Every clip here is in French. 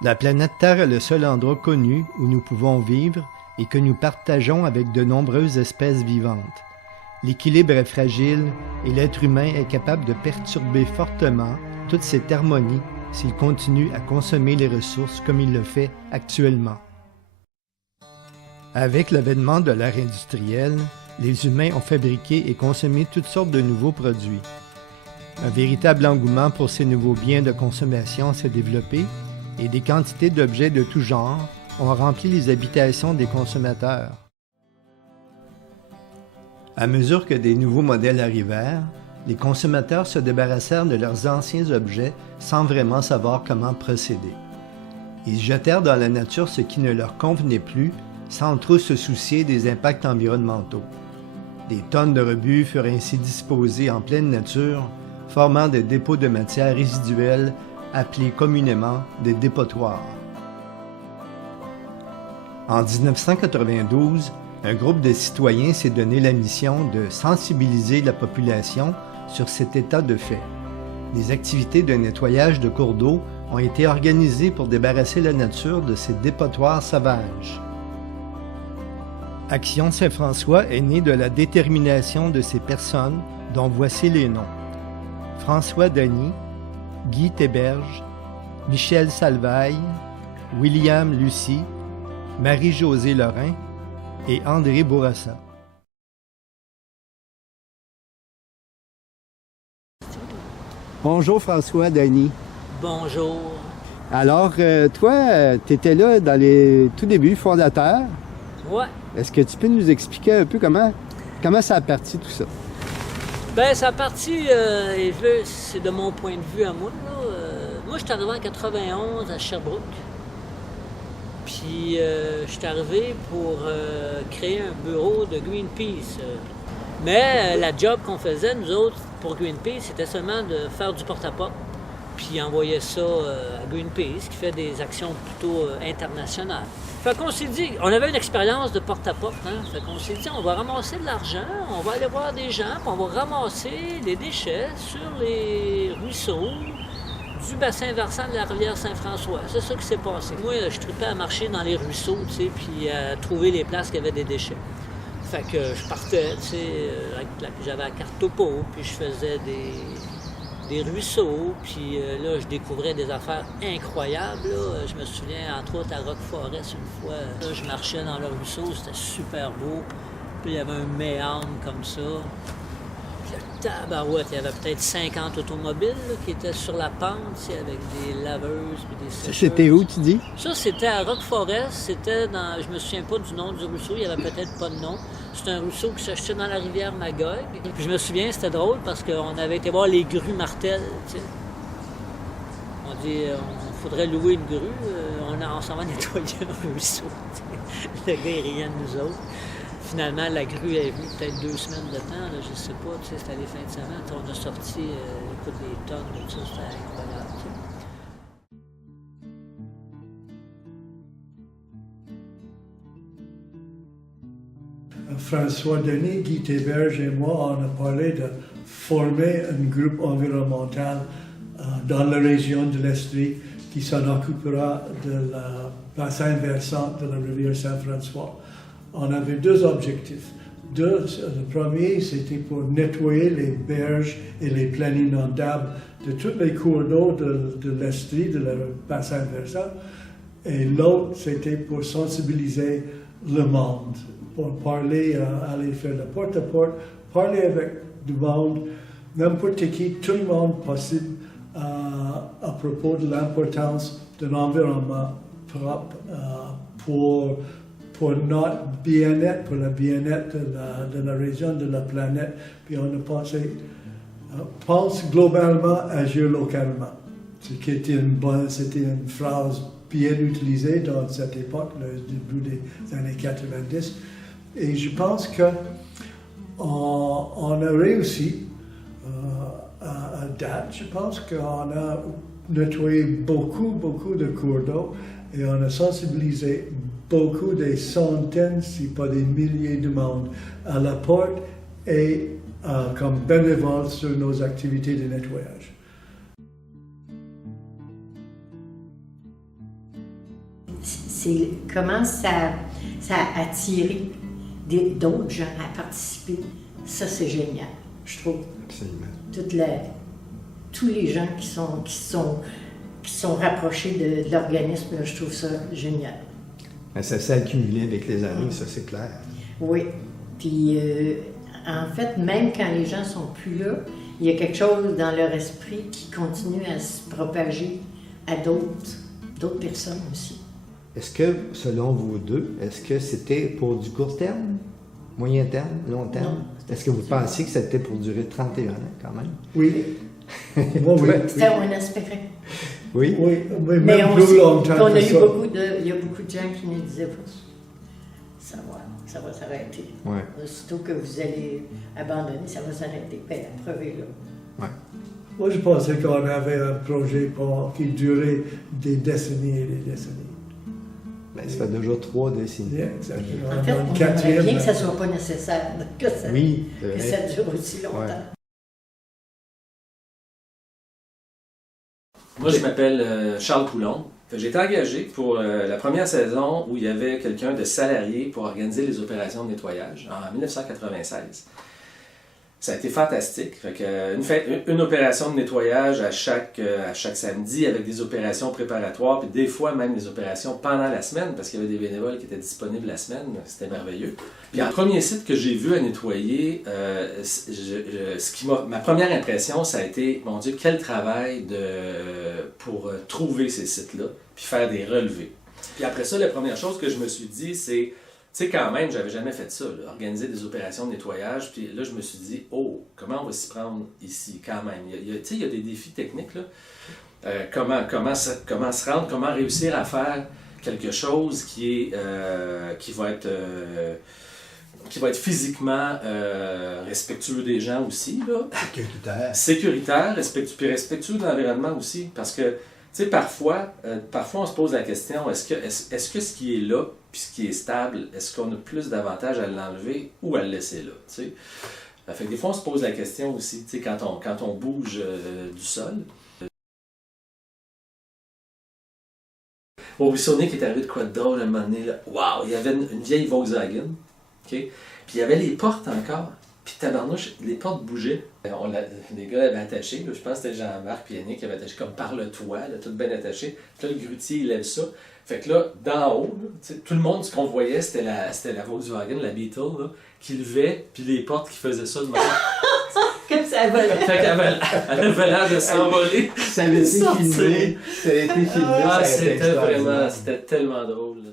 La planète Terre est le seul endroit connu où nous pouvons vivre et que nous partageons avec de nombreuses espèces vivantes. L'équilibre est fragile et l'être humain est capable de perturber fortement toute cette harmonie s'il continue à consommer les ressources comme il le fait actuellement. Avec l'avènement de l'ère industrielle, les humains ont fabriqué et consommé toutes sortes de nouveaux produits. Un véritable engouement pour ces nouveaux biens de consommation s'est développé et des quantités d'objets de tout genre ont rempli les habitations des consommateurs. À mesure que des nouveaux modèles arrivèrent, les consommateurs se débarrassèrent de leurs anciens objets sans vraiment savoir comment procéder. Ils jetèrent dans la nature ce qui ne leur convenait plus sans trop se soucier des impacts environnementaux. Des tonnes de rebuts furent ainsi disposées en pleine nature, formant des dépôts de matières résiduelles appelés communément des dépotoirs. En 1992, un groupe de citoyens s'est donné la mission de sensibiliser la population sur cet état de fait. Des activités de nettoyage de cours d'eau ont été organisées pour débarrasser la nature de ces dépotoirs sauvages. Action Saint-François est née de la détermination de ces personnes dont voici les noms. François Denis, Guy Théberge, Michel Salvaille, William Lucie, Marie-Josée Lorrain et André Bourassa. Bonjour François Denis. Bonjour. Alors, toi, tu étais là dans les tout débuts fondateurs. Ouais. Est-ce que tu peux nous expliquer un peu comment ça a parti tout ça? Ben, ça a parti, c'est de mon point de vue à moi. Moi, je suis arrivé en 91 à Sherbrooke. Puis, je suis arrivé pour créer un bureau de Greenpeace. Mais la job qu'on faisait, nous autres, pour Greenpeace, c'était seulement de faire du porte-à-porte. Puis envoyer ça à Greenpeace, qui fait des actions plutôt internationales. Fait qu'on s'est dit, on avait une expérience de porte-à-porte, hein? Fait qu'on s'est dit, on va ramasser de l'argent, on va aller voir des gens, puis on va ramasser les déchets sur les ruisseaux du bassin versant de la rivière Saint-François. C'est ça qui s'est passé. Moi, je tripais à marcher dans les ruisseaux, tu sais, puis à trouver les places qui avaient des déchets. Fait que je partais, tu sais, j'avais la carte topo, puis je faisais des ruisseaux, puis là, je découvrais des affaires incroyables. Là. Je me souviens, entre autres, à Rock-Forest, une fois, là, je marchais dans le ruisseau, c'était super beau. Puis il y avait un méandre comme ça. Puis le tabarouette, il y avait peut-être 50 automobiles là, qui étaient sur la pente, avec des laveuses puis des sécheuses. C'était où, tu dis? Ça, c'était à Rock-Forest, c'était dans... Je me souviens pas du nom du ruisseau, il y avait peut-être pas de nom. C'est un ruisseau qui s'achetait dans la rivière Magog. Puis je me souviens, c'était drôle parce qu'on avait été voir les grues Martel, tu sais. On dit, on faudrait louer une grue, on s'en va nettoyer un ruisseau. Le gars, il riait de nous autres. Finalement, la grue est venue peut-être 2 semaines de temps, là, je sais pas, tu sais, c'était les fins de semaine. On a sorti, écoute, des tonnes de ça, c'était incroyable, tu sais. François Denis, Guy Théberge et moi, on a parlé de former un groupe environnemental dans la région de l'Estrie qui s'en occupera de la bassin versant de la rivière Saint-François. On avait 2 objectifs. Le premier, c'était pour nettoyer les berges et les plaines inondables de tous les cours d'eau de l'Estrie, de la bassin versant. Et l'autre, c'était pour sensibiliser le monde, pour parler, aller faire le porte-à-porte, parler avec du monde, n'importe qui, tout le monde possible, à propos de l'importance de l'environnement propre pour notre bien-être, pour le bien-être de la région, de la planète. Puis on a pensé, pense globalement, agir localement. C'était une phrase bien utilisée dans cette époque, le début des années 90. Et je pense qu'on a réussi à date. Je pense qu'on a nettoyé beaucoup de cours d'eau et on a sensibilisé beaucoup, des centaines, si pas des milliers de monde à la porte et comme bénévoles sur nos activités de nettoyage. c'est comment ça a attiré d'autres gens à participer. Ça, c'est génial, je trouve. Absolument. Tous les gens qui sont rapprochés de l'organisme, là, je trouve ça génial. Mais ça s'est accumulé avec les années, ça c'est clair. Oui. Puis, en fait, même quand les gens sont plus là, il y a quelque chose dans leur esprit qui continue à se propager à d'autres personnes aussi. Est-ce que, selon vous deux, est-ce que c'était pour du court terme, moyen terme, long terme? Non. Est-ce que vous pensiez que c'était pour durer 31 ans quand même? Oui. Moi, oui. C'était on espérait. Oui? Oui, mais Mais même on plus longtemps on a que eu ça. il y a beaucoup de gens qui nous disaient ça va s'arrêter. Ouais. Aussitôt que vous allez abandonner, ça va s'arrêter. Bien, la preuve est là. Ouais. Moi, je pensais qu'on avait un projet qui durait des décennies et des décennies. Ben, ça fait déjà 3 décennies. Yeah, exactement. En fait, Dans le on aimerait quatrième, bien que ça ne soit pas nécessaire, que ça, Oui, c'est que vrai. ça dure aussi longtemps. Ouais. Moi, je m'appelle Charles Poulon. J'ai été engagé pour la première saison où il y avait quelqu'un de salarié pour organiser les opérations de nettoyage en 1996. Ça a été fantastique. Fait que, une opération de nettoyage à chaque samedi avec des opérations préparatoires, puis des fois même des opérations pendant la semaine parce qu'il y avait des bénévoles qui étaient disponibles la semaine. C'était merveilleux. Puis le premier site que j'ai vu à nettoyer, ma première impression, ça a été, mon Dieu, quel travail pour trouver ces sites-là, puis faire des relevés. Puis après ça, la première chose que je me suis dit, c'est, tu sais, quand même, j'avais jamais fait ça, là, organiser des opérations de nettoyage. Puis là, je me suis dit, oh, comment on va s'y prendre ici, quand même. Il y a des défis techniques, là. Comment se rendre, comment réussir à faire quelque chose qui va être physiquement respectueux des gens aussi, là. Sécuritaire, respectueux de l'environnement aussi. Parce que, tu sais, parfois, on se pose la question, est-ce que ce qui est là, puis ce qui est stable, est-ce qu'on a plus d'avantages à l'enlever ou à le laisser là, tu sais? Fait que des fois, on se pose la question aussi, tu sais, quand on bouge du sol. Au Buissonnet, qui est arrivé de quoi de drôle à un moment donné, là. Wow! Il y avait une vieille Volkswagen, OK? Puis il y avait les portes encore. Puis tabarnouche, les portes bougeaient. Les gars l'avaient attaché, là, je pense que c'était Jean-Marc et Yannick qui avaient attaché comme par le toit, là, tout bien attaché. Puis là, le grutier, il lève ça. Fait que là, d'en haut, là, tout le monde, ce qu'on voyait, c'était la Volkswagen, la Beetle, là, qui levait, puis les portes qui faisaient ça de même. Comme ça volait. Fait qu'elle avait l'air de s'envoler. Ça avait été filmé. Ça a été filmé. Ah, ça a été c'était tellement drôle. Là,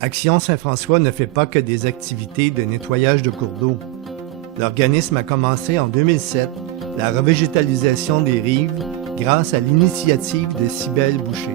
Action Saint-François ne fait pas que des activités de nettoyage de cours d'eau. L'organisme a commencé en 2007 la revégétalisation des rives grâce à l'initiative de Cybèle Boucher.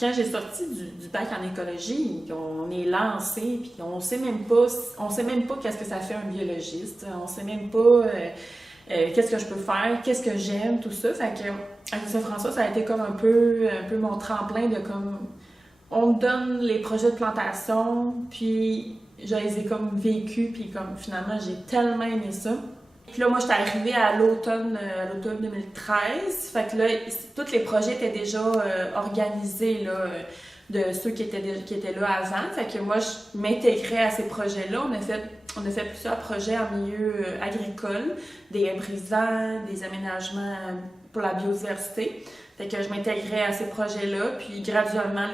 Quand j'ai sorti du bac en écologie, on est lancé, puis on sait même pas qu'est-ce que ça fait un biologiste, on sait même pas qu'est-ce que je peux faire, qu'est-ce que j'aime, tout ça. Fait que avec Saint-François, ça a été comme un peu mon tremplin de comme on me donne les projets de plantation, puis je les ai comme vécus, puis comme finalement j'ai tellement aimé ça. Puis là, moi, j'étais arrivée à l'automne 2013. Fait que là, tous les projets étaient déjà organisés là, de ceux qui étaient là avant. Fait que moi, je m'intégrais à ces projets-là. On a fait plusieurs projets en milieu agricole, des haies brisantes, des aménagements pour la biodiversité. Fait que je m'intégrais à ces projets-là. Puis graduellement,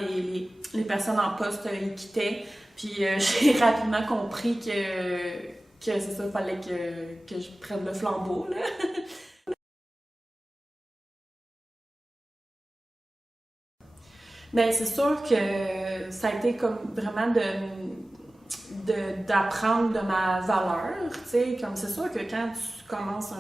les personnes en poste, ils quittaient. Puis j'ai rapidement compris que c'est ça, il fallait que je prenne le flambeau, là. Bien, c'est sûr que ça a été comme vraiment d'apprendre de ma valeur, tu sais, comme c'est sûr que quand tu commences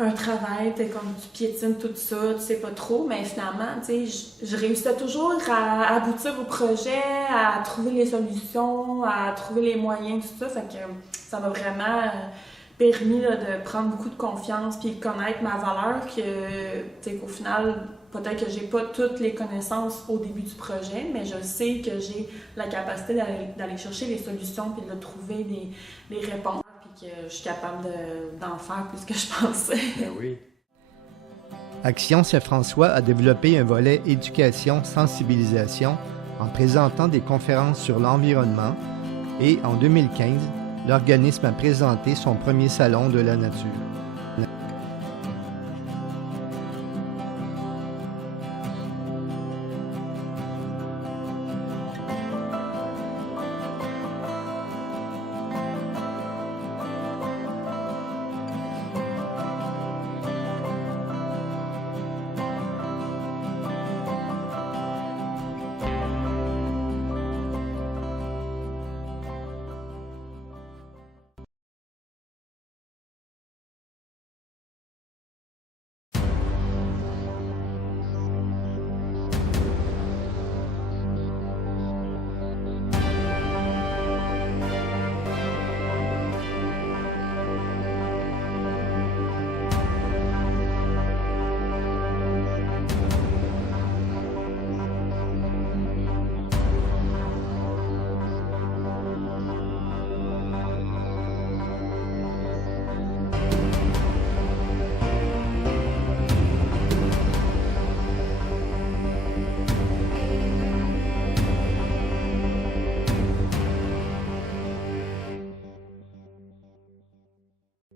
un travail, t'es comme tu piétines tout ça, tu sais pas trop, mais finalement, tu sais, je réussissais toujours à aboutir au projet, à trouver les solutions, à trouver les moyens, tout ça, fait que ça m'a vraiment permis là, de prendre beaucoup de confiance puis de connaître ma valeur, que, tu sais, qu'au final, peut-être que j'ai pas toutes les connaissances au début du projet, mais je sais que j'ai la capacité d'aller chercher les solutions puis de trouver des réponses. Que je suis capable d'en faire plus que je pensais. Ben oui. Action Saint-François a développé un volet éducation-sensibilisation en présentant des conférences sur l'environnement et en 2015, l'organisme a présenté son premier salon de la nature.